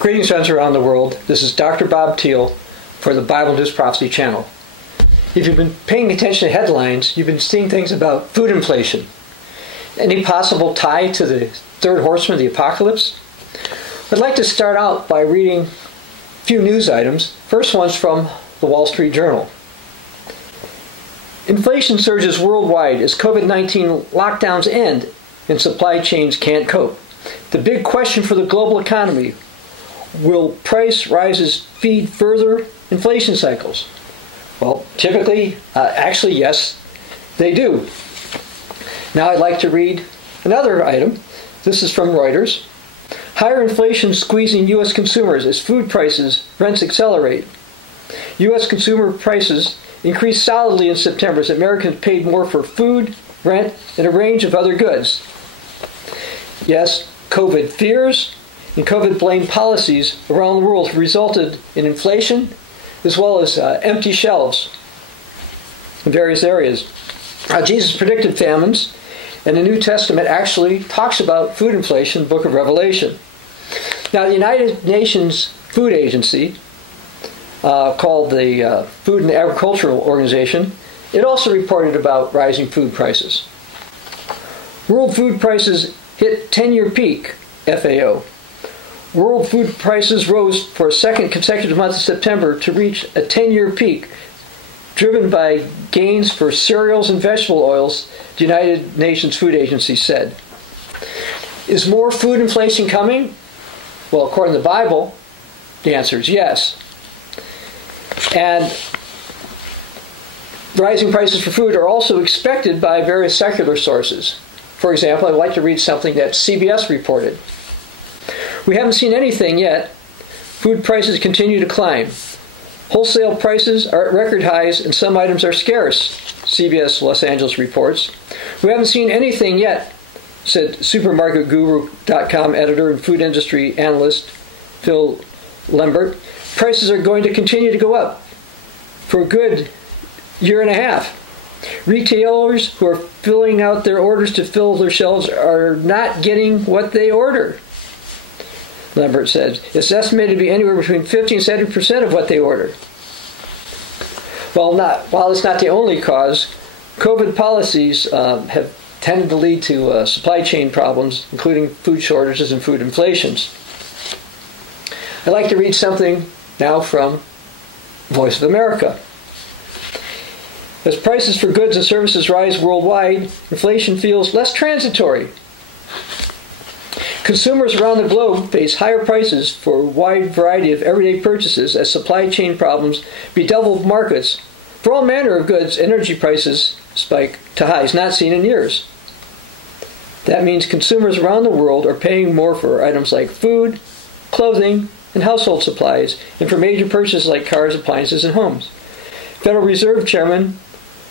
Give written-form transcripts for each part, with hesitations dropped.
Greetings, friends around the world. This is Dr. Bob Thiel for the Bible News Prophecy channel. If you've been paying attention to headlines, you've been seeing things about food inflation. Any possible tie to the third horseman, the apocalypse? I'd like to start out by reading a few news items. First one's from the Wall Street Journal. Inflation surges worldwide as COVID-19 lockdowns end and supply chains can't cope. The big question for the global economy: will price rises feed further inflation cycles? Well, typically, actually, yes, they do. Now I'd like to read another item. This is from Reuters. Higher inflation squeezing U.S. consumers as food prices, rents accelerate. U.S. consumer prices increased solidly in September as Americans paid more for food, rent, and a range of other goods. Yes, COVID fears and COVID-blamed policies around the world have resulted in inflation as well as empty shelves in various areas. Jesus predicted famines, and the New Testament actually talks about food inflation in the book of Revelation. Now, the United Nations Food Agency, called the Food and Agricultural Organization, it also reported about rising food prices. World food prices hit 10-year peak, FAO. World food prices rose for a second consecutive month of September to reach a 10-year peak, driven by gains for cereals and vegetable oils, the United Nations Food Agency said. Is more food inflation coming? Well, according to the Bible, the answer is yes. And rising prices for food are also expected by various secular sources. For example, I'd like to read something that CBS reported. We haven't seen anything yet. Food prices continue to climb. Wholesale prices are at record highs and some items are scarce, CBS Los Angeles reports. We haven't seen anything yet, said supermarketguru.com editor and food industry analyst Phil Lambert. Prices are going to continue to go up for a good year and a half. Retailers who are filling out their orders to fill their shelves are not getting what they order, Lambert said. It's estimated to be anywhere between 50 and 70% of what they order. While it's not the only cause, COVID policies have tended to lead to supply chain problems, including food shortages and food inflations. I'd like to read something now from Voice of America. As prices for goods and services rise worldwide, inflation feels less transitory. Consumers around the globe face higher prices for a wide variety of everyday purchases as supply chain problems bedevil markets. For all manner of goods, energy prices spike to highs not seen in years. That means consumers around the world are paying more for items like food, clothing, and household supplies, and for major purchases like cars, appliances, and homes. Federal Reserve Chairman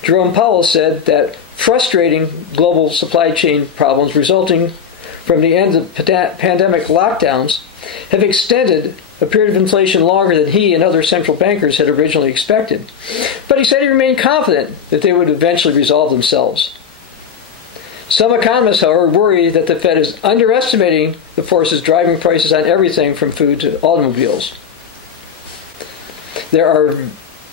Jerome Powell said that frustrating global supply chain problems resulting from the end of pandemic lockdowns have extended a period of inflation longer than he and other central bankers had originally expected. But he said he remained confident that they would eventually resolve themselves. Some economists, however, worry that the Fed is underestimating the forces driving prices on everything from food to automobiles. There are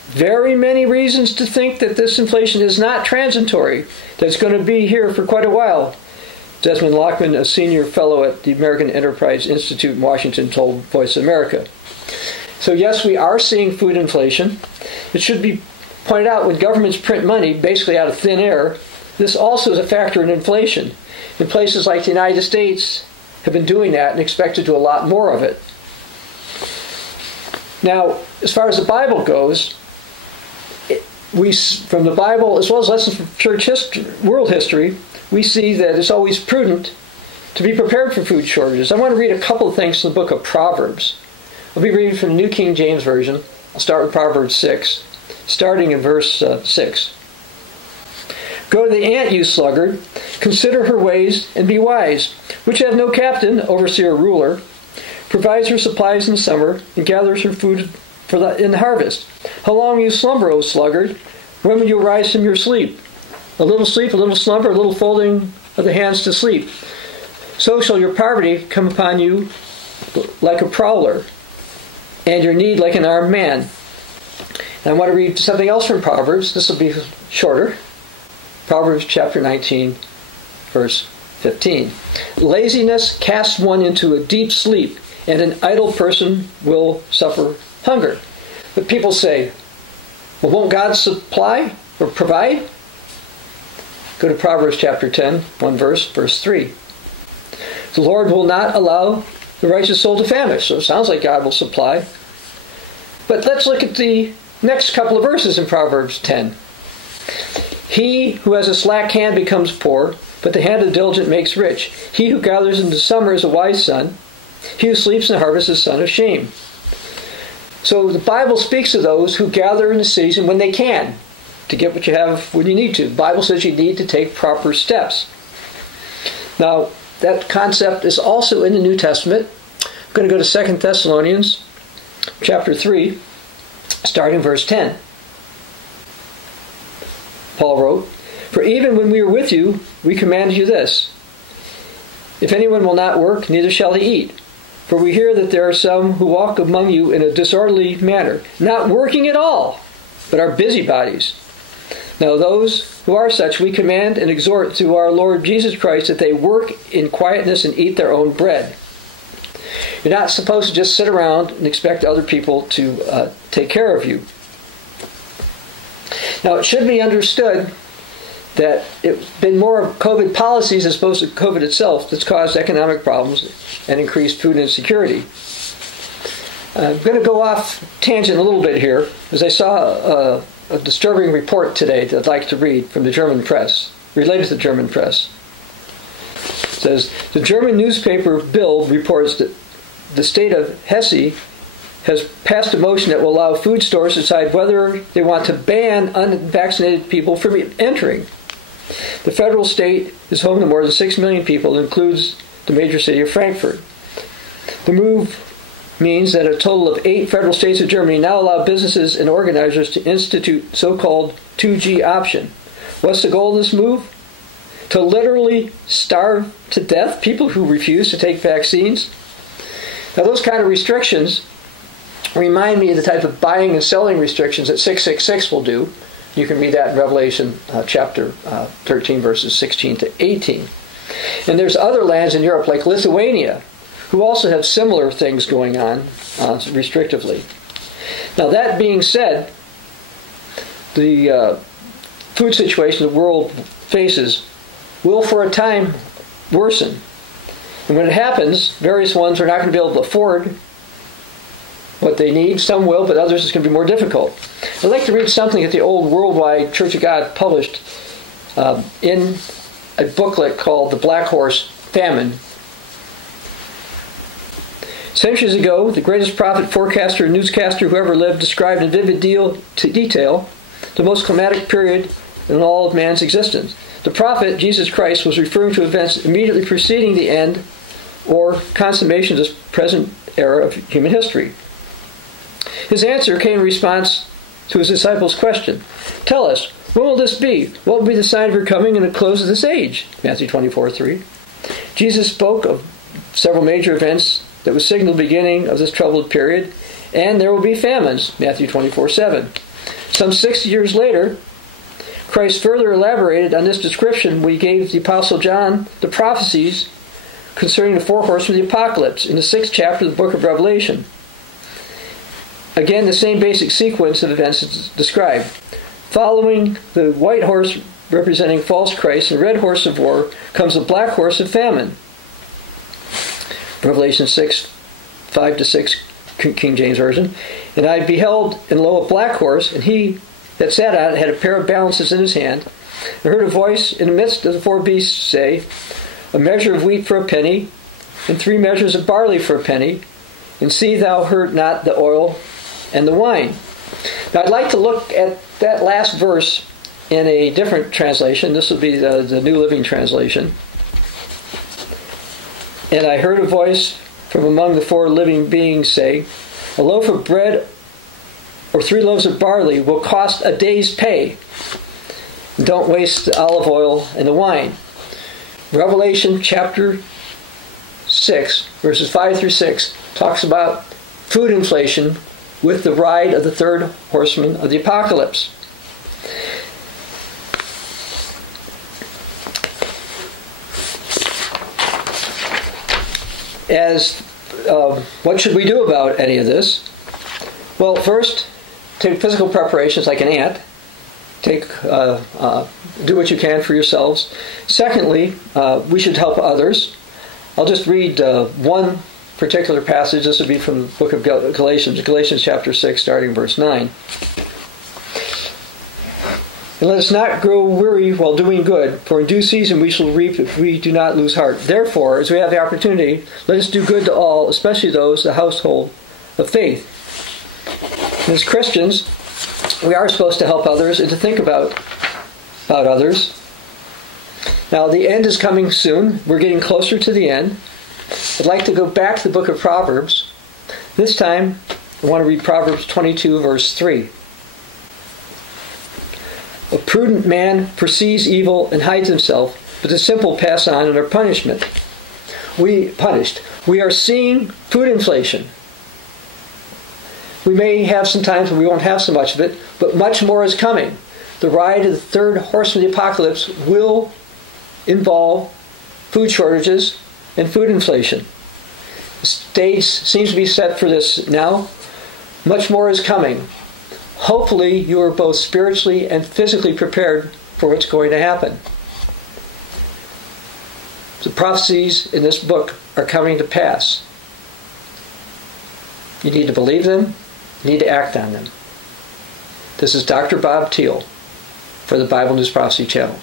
very many reasons to think that this inflation is not transitory, that it's going to be here for quite a while. Desmond Lockman, a senior fellow at the American Enterprise Institute in Washington, told Voice of America. So yes, we are seeing food inflation. It should be pointed out, when governments print money basically out of thin air, this also is a factor in inflation. And places like the United States have been doing that and expect to do a lot more of it. Now, as far as the Bible goes, from the Bible, as well as lessons from church history, world history, we see that it's always prudent to be prepared for food shortages. I want to read a couple of things from the book of Proverbs. I'll be reading from the New King James Version. I'll start with Proverbs 6, starting in verse 6. Go to the ant, you sluggard. Consider her ways and be wise, which have no captain, overseer, or ruler, provides her supplies in the summer, and gathers her food in the harvest. How long will you slumber, O sluggard? When will you rise from your sleep? A little sleep, a little slumber, a little folding of the hands to sleep. So shall your poverty come upon you, like a prowler, and your need like an armed man. And I want to read something else from Proverbs. This will be shorter. Proverbs chapter 19, verse 15. Laziness casts one into a deep sleep, and an idle person will suffer hunger. But people say, well, won't God supply or provide? Go to Proverbs chapter 10, one verse 3. The Lord will not allow the righteous soul to famish. So it sounds like God will supply. But let's look at the next couple of verses in Proverbs 10. He who has a slack hand becomes poor, but the hand of the diligent makes rich. He who gathers in the summer is a wise son. He who sleeps in the harvest is a son of shame. So the Bible speaks of those who gather in the season when they can, to get what you have when you need to. The Bible says you need to take proper steps. Now, that concept is also in the New Testament. I'm going to go to 2 Thessalonians chapter 3, starting verse 10. Paul wrote, "For even when we were with you, we commanded you this. If anyone will not work, neither shall he eat. For we hear that there are some who walk among you in a disorderly manner, not working at all, but are busybodies. Now those who are such we command and exhort through our Lord Jesus Christ that they work in quietness and eat their own bread." You're not supposed to just sit around and expect other people to take care of you. Now it should be understood that it's been more of COVID policies as opposed to COVID itself that's caused economic problems and increased food insecurity. I'm going to go off tangent a little bit here, as I saw a disturbing report today that I'd like to read from the German press, related to the German press. It says, the German newspaper Bild reports that the state of Hesse has passed a motion that will allow food stores to decide whether they want to ban unvaccinated people from entering. The federal state is home to more than 6 million people and includes the major city of Frankfurt. The move means that a total of 8 federal states of Germany now allow businesses and organizers to institute so-called 2G option. What's the goal of this move? To literally starve to death people who refuse to take vaccines? Now those kind of restrictions remind me of the type of buying and selling restrictions that 666 will do. You can read that in Revelation chapter 13, verses 16 to 18. And there's other lands in Europe, like Lithuania, who also have similar things going on restrictively. Now that being said, the food situation the world faces will for a time worsen. And when it happens, various ones are not going to be able to afford what they need. Some will, but others it's going to be more difficult. I'd like to read something that the old Worldwide Church of God published in a booklet called The Black Horse Famine. Centuries ago, the greatest prophet, forecaster, newscaster who ever lived described in vivid detail the most climatic period in all of man's existence. The prophet, Jesus Christ, was referring to events immediately preceding the end or consummation of this present era of human history. His answer came in response to his disciples' question. Tell us, when will this be? What will be the sign of your coming and the close of this age? Matthew 24:3. Jesus spoke of several major events that would signal the beginning of this troubled period, and there will be famines. Matthew 24:7. Some 60 years later, Christ further elaborated on this description when he gave the Apostle John the prophecies concerning the 4 horsemen of the apocalypse in the 6th chapter of the book of Revelation. Again, the same basic sequence of events is described. Following the white horse representing false Christ and red horse of war comes the black horse of famine. Revelation 6:5-6, King James Version. And I beheld, and lo, a black horse, and he that sat on it had a pair of balances in his hand. I heard a voice in the midst of the 4 beasts say, a measure of wheat for a penny, and 3 measures of barley for a penny, and see thou hurt not the oil and the wine. Now I'd like to look at that last verse in a different translation. This will be the New Living Translation. And I heard a voice from among the 4 living beings say, a loaf of bread or 3 loaves of barley will cost a day's pay. Don't waste the olive oil and the wine. Revelation chapter 6, verses 5 through 6, talks about food inflation with the ride of the third horseman of the apocalypse. What should we do about any of this? Well, first, take physical preparations like an ant. Do what you can for yourselves. Secondly, we should help others. I'll just read one particular passage. This would be from the book of Galatians chapter 6, starting verse 9. And let us not grow weary while doing good, for in due season we shall reap if we do not lose heart. Therefore, as we have the opportunity, let us do good to all, especially those of the household of faith. And as Christians, we are supposed to help others and to think about others. Now, the end is coming soon. We're getting closer to the end. I'd like to go back to the book of Proverbs. This time, I want to read Proverbs 22, verse 3. A prudent man perceives evil and hides himself, but the simple pass on and are punished. We are seeing food inflation. We may have some times when we won't have so much of it, but much more is coming. The ride of the third horseman of the apocalypse will involve food shortages and food inflation. The stage seems to be set for this now. Much more is coming. Hopefully you are both spiritually and physically prepared for what's going to happen. The prophecies in this book are coming to pass. You need to believe them. You need to act on them. This is Dr. Bob Thiel for the Bible News Prophecy Channel.